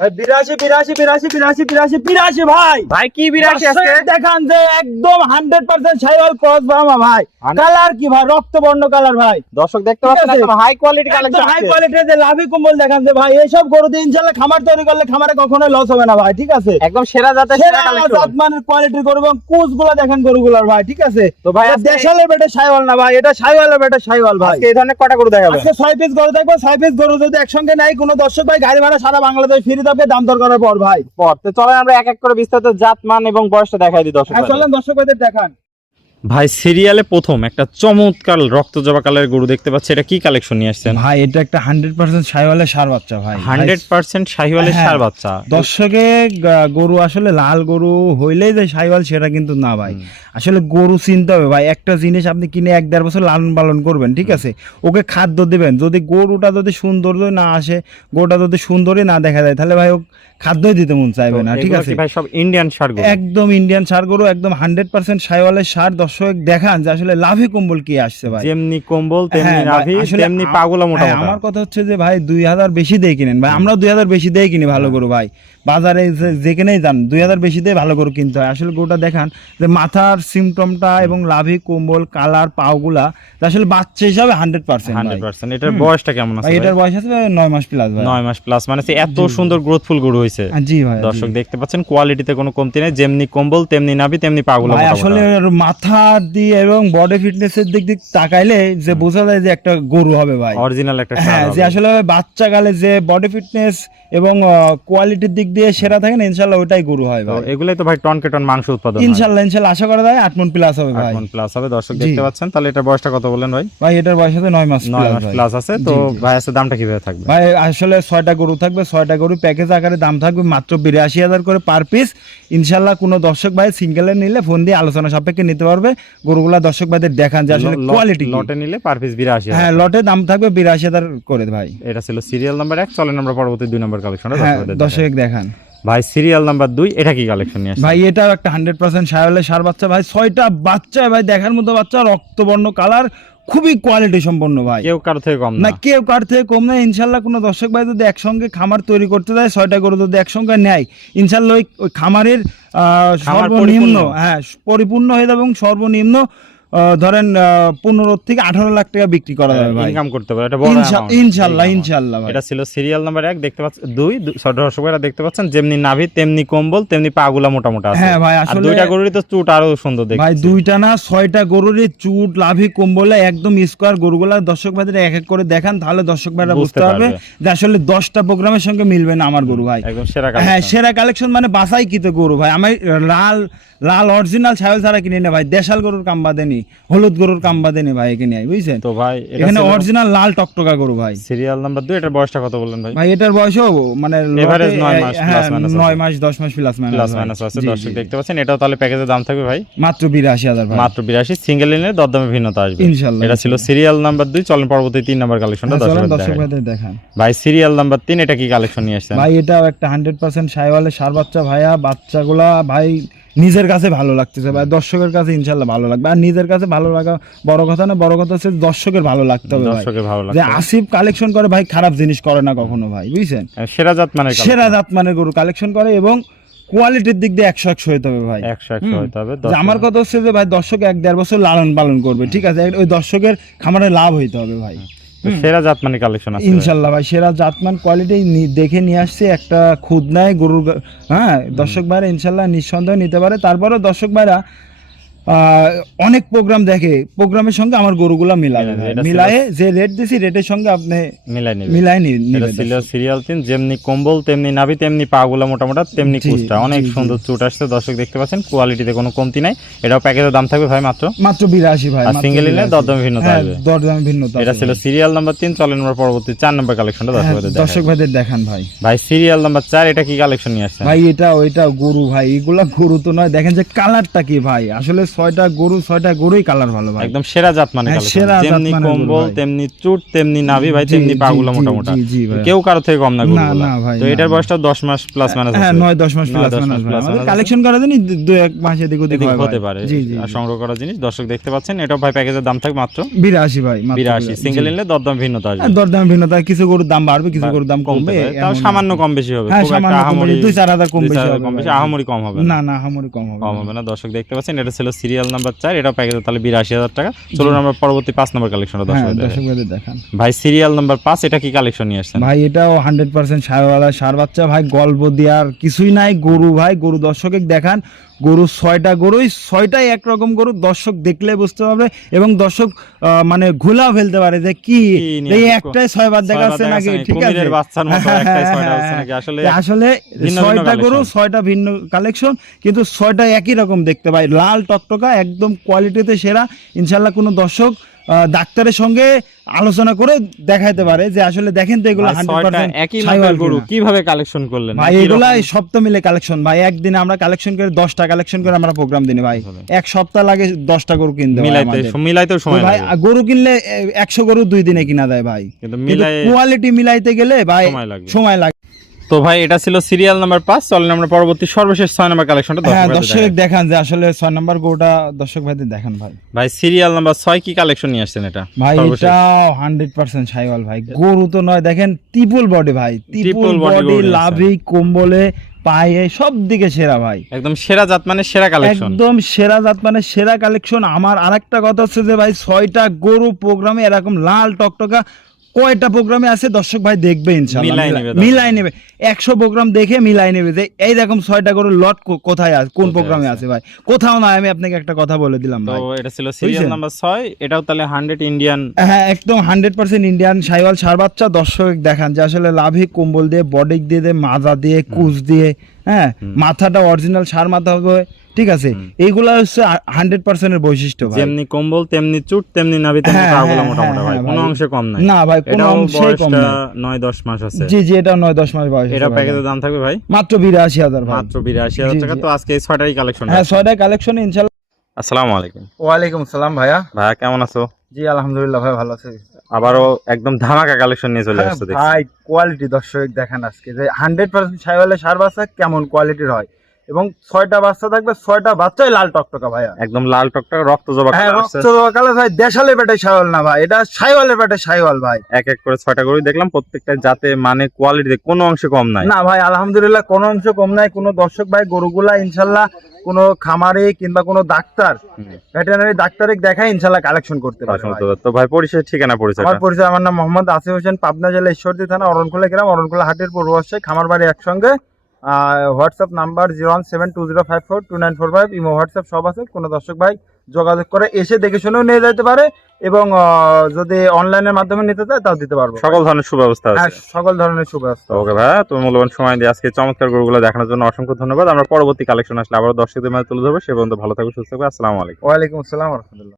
82 82 82 82 82 82 ভাই ভাই কি 82 আজকে দেখান যে একদম 100% শাইওয়াল ক্রস ব্রাহ্মা ভাই। কালার কি ভাই, রক্তবর্ণ কালার ভাই। দর্শক দেখতে পাচ্ছেন একদম হাই কোয়ালিটি কালেকশন হাই কোয়ালিটির যে লাভি কম্বল দেখান যে ভাই, এইসব গরু দিয়ে ইনশাআল্লাহ খামার তৈরি করলে খামারে কখনো লস হবে না ভাই, ঠিক আছে। একদম সেরা জাতের সেরা কালেকশন। জাত মানের কোয়ালিটির গরু এবং কুচগুলো দেখেন গরুগুলোর ভাই, ঠিক আছে। তো ভাই দেশালের বেটে শাইওয়াল না ভাই, এটা শাইওয়ালের বেটে শাইওয়াল ভাই। আজকে এই ধরনের কটা গরু দেখাবেন? আজকে 6 পিস গরু দেখবো। 6 পিস গরু যদি একসঙ্গে নাই কোনো দর্শক ভাই, গাড়ি ভাড়া সারা বাংলাদেশ ফ্রি থাকবে দাম দর করার পর ভাই। তো চলেন আমরা এক এক করে বিস্তারিত জাত মান এবং বয়সটা দেখাই দিই দর্শক। চলেন দর্শক ভাইদের দেখান। ভাই সিরিয়ালে প্রথম একটা চমৎকার রক্তজবা কালারের গরু দেখতে পাচ্ছি, এটা কি কালেকশন নিয়ে আসছেন ভাই? এটা একটা 100% শাইওয়ালের ষাঁড় বাচ্চা ভাই। 100% শাহিওয়ালের হ্যাঁ। ষাঁড় বাচ্চা। দর্শকে গরু আসলে লাল গরু হইলেই যে শাইওয়াল সেটা কিন্তু না ভাই। আসলে গরু চিনতে হবে ভাই। একটা জিনিস আপনি কিনে 1-1.5 বছর লালন পালন করবেন, ঠিক আছে, ওকে খাদ্য দিবেন। যদি গরুটা যদি সৌন্দর্য না আসে, গরুটা যদি সুন্দরই না দেখা যায়, তাহলে ভাই ও খাদ্যই দিতে মন চাইবে না, ঠিক আছে। ভাই সব ইন্ডিয়ান ষাঁড় গরু, একদম ইন্ডিয়ান ষাঁড় গরু, একদম 100% শাইওয়ালের ষাঁড়। দর্শক দেখান যে আসলে লাভি কম্বল কি আসছে ভাই। যেমনি কম্বল তেমনি হ্যাঁ, নাভি আসলে তেমনি পাগুলা মোটা হ্যাঁ, মোটা। আমার কথা হচ্ছে যে ভাই 2000 বেশি দিয়ে কিনেন ভাই। আমরা 2000 বেশি দিয়ে কিনি ভালো গরু ভাই। বাজারে যেখানেই যান 2000 বেশি দিয়ে ভালো গরু কিনতে হয়। আসলে গরুটা দেখান যে মাথার সিমটমটা এবং লাভি কম্বল কালার পাগুলা আসলে বাচ্চা হিসাবে 100% 100%। এটার বয়সটা কেমন আছে ভাই? এটার বয়স আছে 9 মাস প্লাস ভাই। 9 মাস প্লাস, মানে এত সুন্দর গ্রোথফুল গরু হয়েছে। জি ভাই। দর্শক দেখতে পাচ্ছেন কোয়ালিটিতে কোনো কমতি নেই, যেমনি কম্বল তেমনি নাভি তেমনি পাগুলা ভাই মোটা আসলে মোটা। মাথা দিয়ে এবং বডি ফিটনেসের দিক দিয়ে তাকাইলে যে বোঝা যায় যে একটা গরু হবে ভাই। অরিজিনাল একটা হ্যাঁ, ষাঁড় যে হবে। আসলে বাচ্চা কালে যে বডি ফিটনেস এবং কোয়ালিটির দিক দিয়ে সেরা থাকে না, ইনশাআল্লাহ ওইটাই গরু হয় তো ভাই। এগুলাই তো ভাই টন কে টন মাংস উৎপাদন হয়। ইনশাআল্লাহ আশা করা যায় 8 মণ প্লাস হবে ভাই। 8 মণ প্লাস হবে। দর্শক জি। দেখতে পাচ্ছেন। তাহলে এটার বয়সটা কত বললেন ভাই? ভাই এটার বয়স আছে 9 মাস 9 মাস ভাই। প্লাস আছে। তো জি, জি। ভাই আছে দামটা কিভাবে থাকবে? ভাই আসলে 6টা গরু থাকবে, 6টা গরু প্যাকেজ আকারে দাম থাকবে মাত্র 82,000 করে পার পিস। ইনশাআল্লাহ কোনো দর্শক ভাই সিঙ্গেলে নিলে ফোন দিয়ে আলোচনা সাপেক্ষে নিতে পারবে। গরুগুলা দর্শক ভাইদের দেখান যে আসলে কোয়ালিটি লটে নিলে পার পিস 82। হ্যাঁ, লটে দাম থাকবে 82,000 করে ভাই। এটা ছিল সিরিয়াল নাম্বার 1। চলেন আমরা পরবর্তী 2 নম্বর কালেকশনটা হ্যাঁ, দেখাই। দর্শক দেখান। ভাই সিরিয়াল নাম্বার 2, এটা কি কালেকশন নিয়ে আসছে? ভাই এটাও একটা 100% শাইওয়ালের ষাঁড় বাচ্চা ভাই। 6টা বাচ্চা ভাই, দেখার মতো বাচ্চা, রক্তবর্ণ কালার, খুবই কোয়ালিটি সম্পন্ন ভাই। কেউ কারো থেকে কম না, না। কেউ কার থেকে কম না। ইনশাল্লাহ কোনো দর্শক ভাই যদি একসঙ্গে খামার তৈরি করতে যায়, 6টা গরু যদি একসঙ্গে নেয়, ইনশাল্লাহ ওই খামারের সর্বনিম্ন পরিপূর্ণ হয়ে যাবে এবং সর্বনিম্ন ধরেন 15 থেকে 18 লাখ টাকা বিক্রি করা যাবে ভাই। ইনকাম করতে পারে, এটা বড় ইনশাল্লাহ ইনশাল্লাহ ভাই। এটা ছিল সিরিয়াল নাম্বার 1। দেখতে পাচ্ছেন 2 দর্শক ভাইরা দেখতে পাচ্ছেন, যেমনি নাভি তেমনি কম্বল তেমনি পাগুলা মোটা মোটা আছে। হ্যাঁ ভাই, আর আসলে দুইটা গরুরই তো চুট আরো সুন্দর দেখতে। ভাই 2টা না 6টা গরুরই চুট লাভি কম্বলে একদম স্কোয়ার গরুগুলা দর্শক ভাইদের এক এক করে দেখান, তাহলে দর্শক ভাইরা বুঝতে পারবে যে আসলে 10টা প্রোগ্রামের সঙ্গে মিলবে না আমার গরু ভাই। একদম সেরা হ্যাঁ, কালেকশন। সেরা কালেকশন মানে বাসাই কিতে গরু ভাই। আমি লাল অরিজিনাল ছাগল ছাড়া কিনে না ভাই। দেশাল গরুর কাম বাদেনি, হলুদ গরুর কাম বাদেনি ভাই এখানে, বুঝছেন তো ভাই এখানে অরিজিনাল লাল টকটকা গরু ভাই। সিরিয়াল নাম্বার 2, এটার বয়সটা কত বললেন ভাই? ভাই এটার বয়সও মানে এভারেজ 9 মাস প্লাস মাইনাস 9 মাস 10 মাস প্লাস মাইনাস আছে। দর্শক দেখতে পাচ্ছেন। এটাও তাহলে প্যাকেজের দাম থাকবে ভাই মাত্র 82,000 ভাই। মাত্র 82। সিঙ্গেল নিলে দরদামে ভিন্নতা আসবে ইনশাআল্লাহ। এটা ছিল সিরিয়াল নাম্বার 2। চলেন পরবর্তী 3 নম্বর কালেকশনটা চলেন দর্শক দর্শক ভাইদের দেখান। ভাই সিরিয়াল নাম্বার 3, এটা কি কালেকশন নিয়ে আসছেন? ভাই এটাও একটা 100% শাইওয়ালের ষাঁড় বাচ্চা ভাইয়া। বাচ্চাগুলা ভাই নিজের কাছে ভালো লাগতেছে ভাই, দর্শকের কাছে ইনশাল্লাহ ভালো লাগবে। আর নিজের কাছে ভালো লাগা বড় কথা না, বড় কথা হচ্ছে দর্শকের ভালো লাগতে হবে ভাই। দর্শকের ভালো যে লাগবে। আসিফ কালেকশন করে ভাই, খারাপ জিনিস করে না কখনো ভাই, বুঝছেন। সেরা জাত মানে সেরা জাত মানের গরু কালেকশন করে এবং কোয়ালিটির দিক দিয়ে 100 হইতে হবে ভাই। 100 হইতে হবে। যে আমার কথা হচ্ছে যে ভাই দর্শক 1-1.5 বছর লালন পালন করবে, ঠিক আছে, ওই দর্শকের খামারে লাভ হইতে হবে ভাই। সেরা জাত মানে কালেকশন আছে ইনশাল্লাহ ভাই, সেরা জাতমান কোয়ালিটি দেখে নিয়ে আসছে একটা খুদ নাই গরুর। হ্যাঁ, দর্শক ভাইরা ইনশাল্লাহ নিঃসন্দেহে নিতে পারে। তারপরে দর্শক ভাইরা অনেক প্রোগ্রাম দেখে, প্রোগ্রামের সঙ্গে আমার গরুগুলা মিলাবে, মিলায়ে যে রেট দিছি রেটের সঙ্গে আপনি মিলাই নিবে। সিরিয়াল 3, যেমনি কম্বল তেমনি নাভি তেমনি পাগুলা মোটা মোটা তেমনি কুচটা, অনেক সুন্দর চুট আসছে। দর্শক দেখতে পাচ্ছেন কোয়ালিটিতে কোনো কমতি নাই। এটাও প্যাকেজের দাম থাকবে ভাই মাত্র 82 ভাই। আর সিঙ্গেল নিলে দরদামে ভিন্নতা আসবে। দরদামে ভিন্নতা। এটা ছিল সিরিয়াল নাম্বার 3। চলেন আমরা পরবর্তী 4 নম্বর কালেকশনটা দর্শক ভাইদের দেখান ভাই। ভাই সিরিয়াল নাম্বার 4, এটা কি কালেকশন নিয়ে আসছেন? ভাই এটা ওইটা গরু ভাই, এগুলা গরু তো নয়। দেখেন যে কালারটা কি ভাই, আসলে ছয়টা গরুই কালার ভালো ভাই, একদম সেরা জাত মানে হ্যাঁ, কালেকশন। সেরা জাত যেমনি মানের গরু কম্বল ভাই। তেমনি চুট তেমনি নাভি ভাই, জি, তেমনি জি, পাগুলো জি, মোটা মোটা। জি, জি ভাই। কেউ কারো থেকে কম না গরুগুলা। না ভাই, তো না, এটার না। বয়সটা 10 মাস প্লাস মাইনাস হ্যাঁ, আছে। 9-10 মাস 9-10 প্লাস মাস মাইনাস ভাই। plus আমাদের minus কালেকশন করা জানি 2-1 মাসে এদিক ওদিক হয় হতে ভাই। পারে, জি, জি, আর জি। সংগ্রহ করা জিনিস দর্শক দেখতে পাচ্ছেন। এটাও ভাই প্যাকেজের দাম থাকবে মাত্র 82 ভাই, মাত্র 82। সিঙ্গেল নিলে দরদাম ভিন্নতা আসবে। হ্যাঁ, দরদাম ভিন্নতা, কিছু গরুর দাম বাড়বে, কিছু গরুর দাম কমতে কমবে, পারে, তাও এমন সামান্য আর কি। কম বেশি হবে। হ্যাঁ, খুব একটা সামান্য কম আহামরি বেশি, 2-4 হাজার কম 2-4 বেশি হাজার হবে কম বেশি, ভাই। আহামরি কম হবে না, না, আহামরি কম হবে কম না। হবে না। দর্শক দেখতে পাচ্ছেন, এটা ছিল সিরিয়াল নাম্বার 4, এটা প্যাকেজে তাহলে 82,000 টাকা। চলুন আমরা পরবর্তী 5 নম্বর কালেকশনটা হ্যাঁ, দর্শক দর্শক ভাইদের দেখান। ভাই সিরিয়াল নাম্বার 5, এটা কি কালেকশন নিয়ে আসছেন? ভাই এটাও 100% সারওয়ালা সার বাচ্চা ভাই, গল্প দেওয়ার কিছুই নাই। গরু ভাই, গরু দর্শকে দেখান। গরু 6টা গরুই 6টাই একরকম গরু, দর্শক দেখলে বুঝতে পারবে এবং দর্শক মানে ঘোলা ফেলতে পারে যে কি নিয়ে এই আসছে? একটাই 6বার দেখাচ্ছে নাকি, ঠিক আছে? কুমিরের বাচ্চার মতো একটাই 6টা হচ্ছে নাকি? আসলে আসলে ভিন্ন ভিন্ন 6টা গরু collection। 6টা ভিন্ন কালেকশন, কিন্তু 6টা একই রকম দেখতে ভাই, লাল টকটকা একদম কোয়ালিটিতে সেরা। ইনশাল্লাহ কোনো দর্শক ডাক্তারের সঙ্গে আলোচনা করে দেখাইতে পারে যে আসলে দেখেন তো এগুলো ভাই 100% 6টা একই সাইওয়াল মাপের গরু কিনা। কিভাবে কালেকশন করলেন? ভাই একই এগুলা রকম? সপ্তাহ মিলে কালেকশন ভাই, একদিনে আমরা কালেকশন করে 10টা কালেকশন করে আমরা প্রোগ্রাম দিই ভাই। আসলে। এক সপ্তাহ লাগে 10টা গরু কিনতে ভাই আমাদের। মিলাইতেও তো সময় ভাই লাগে, গরু কিনলে 100 গরু 2 দিনে কিনা যায় ভাই, কিন্তু কিন্তু মিলাই কোয়ালিটি মিলাইতে গেলে ভাই সময় লাগবে। সময় লাগে। তো ভাই এটা ছিল সিরিয়াল নাম্বার 5। চলেন আমরা পরবর্তী সর্বশেষ 6 নম্বর কালেকশনটা হ্যাঁ, দর্শক দর্শক দেখান যে আসলে 6 নাম্বার গরুটা দর্শক ভাইদের দেখান ভাই। ভাই সিরিয়াল নাম্বার 6 কি কালেকশন নিয়ে আসছেন এটা? ভাই সর্বশেষ। এটা 100% সাইওয়াল ভাই, গরু তো নয়, দেখেন ট্রিপল বডি ভাই, ট্রিপল Triple body বডি, গরু নিয়ে লাভি, কম্বলে, পায়ে সব দিকে সেরা ভাই, একদম সেরা জাত মানে সেরা কালেকশন। একদম সেরা জাত মানে সেরা কালেকশন। আমার আরেকটা কথা হচ্ছে যে ভাই 6টা গরু প্রোগ্রামে এরকম লাল টকটকা কয়টা প্রোগ্রামে আছে দর্শক ভাই দেখবে ইনশাআল্লাহ, মিলাই নেবে দাদা। মিলাই নেবে 100 প্রোগ্রাম দেখে মিলাই নেবে যে এইরকম 6টা গরুর লট কোথায় আছে, কোন কোথায় প্রোগ্রামে আছে। আছে ভাই, কোথাও না। আমি আপনাকে একটা কথা বলে দিলাম তো ভাই। এটা ছিল সিরিয়াল বুঝছেন? নাম্বার 6, এটাও তাহলে 100 ইন্ডিয়ান। হ্যাঁ, একদম 100% ইন্ডিয়ান সাইওয়াল সার বাচ্চা। দর্শক দেখান যে আসলে লাভি, কম্বল দিয়ে, বডি দিয়ে, মাজা দিয়ে, কুচ দিয়ে, হ্যাঁ, মাথাটা অরিজিনাল সার মাথা হবে, ঠিক আছে? এইগুলা হচ্ছে 100% এর বৈশিষ্ট্য ভাই। যেমনি কম্বল তেমনি চুট তেমনি নাভি তেমনি হ্যাঁ, পাগুলো হ্যাঁ, মোটা মোটা ভাই, হ্যাঁ, কোনো ভাই। অংশে কম নাই। না ভাই, কোনো এটাও অংশেই কম বয়সটা না। 9-10 মাস আছে। জি, জি, এটা 9-10 মাস বয়স। এটা প্যাকেজের দাম থাকবে ভাই মাত্র 82,000 ভাই। মাত্র 82,000 জি, টাকা। জি। তো আজকে এই 6টাই কালেকশন। হ্যাঁ, 6টা কালেকশন ইনশাআল্লাহ। আসসালামু আলাইকুম ওয়ালাইকুম আসসালাম ভাইয়া। ভাইয়া, কেমন আছো? জি, আলহামদুলিল্লাহ ভাই, ভালো আছি। আবারও একদম ধামাকা কালেকশন নিয়ে চলে হ্যাঁ আসছে দেখছি। ভাই, কোয়ালিটি দর্শক দেখান আজকে যে 100% সাইওয়ালের সার বাচ্চা কেমন কোয়ালিটির হয়, এবং 6টা বাচ্চা থাকবে, 6টা বাচ্চাই লাল টকটকা ভাইয়া, একদম লাল টকটক রক্ত জবা হ্যাঁ, কালার আসছে। রক্ত কালার ভাই। দেশালের পেটে সাইওয়াল না ভাই, এটা সাইওয়ালের পেটে সাইওয়াল ভাই। এক এক করে 6টা গরু দেখলাম, প্রত্যেকটা জাতে মানে কোয়ালিটিতে কোনো অংশে কম নাই। না ভাই, আলহামদুলিল্লাহ কোনো অংশ কম নাই। কোনো দর্শক ভাই গরুগুলা ইনশাল্লাহ কোনো খামারে কিংবা কোনো ডাক্তার, ভেটেরিনারি ডাক্তারে দেখায় ইনশাল্লাহ কালেকশন করতে পারে ভাই। তো ভাই পরিচয় ঠিকানা পরিচয়। আমার পরিচয়, আমার নাম মোহাম্মদ আসিফ হোসেন, পাবনা জেলা ঈশ্বরদী থানা অরণখোলা গ্রাম, অরণখোলা হাটের পূর্ব পাশে, খামার বাড়ি একসঙ্গে। হোয়াটসঅ্যাপ নাম্বার 01720542945, ইমো হোয়াটসঅ্যাপ সব আছে। কোনো দর্শক ভাই যোগাযোগ করে এসে দেখে শুনেও নিয়ে যেতে পারে, এবং যদি অনলাইনের মাধ্যমে নিতে চায় তাও দিতে পারবো। সকল ধরনের সুব্যবস্থা হ্যাঁ, আছে। সকল ধরনের সুব্যবস্থা। ওকে ভাই, তুমি মূল্যবান সময় দিয়ে আজকে চমৎকার গরুগুলো দেখানোর জন্য অসংখ্য ধন্যবাদ। আমরা পরবর্তী কালেকশন আসলে আবার দর্শকদের মাঝে তুলে ধরবো। সে পর্যন্ত ভালো থাকবে, সুস্থ থাকবে। আসসালামু আলাইকুম। ওয়ালাইকুম আসসালাম ওয়া রাহমাতুল্লাহ।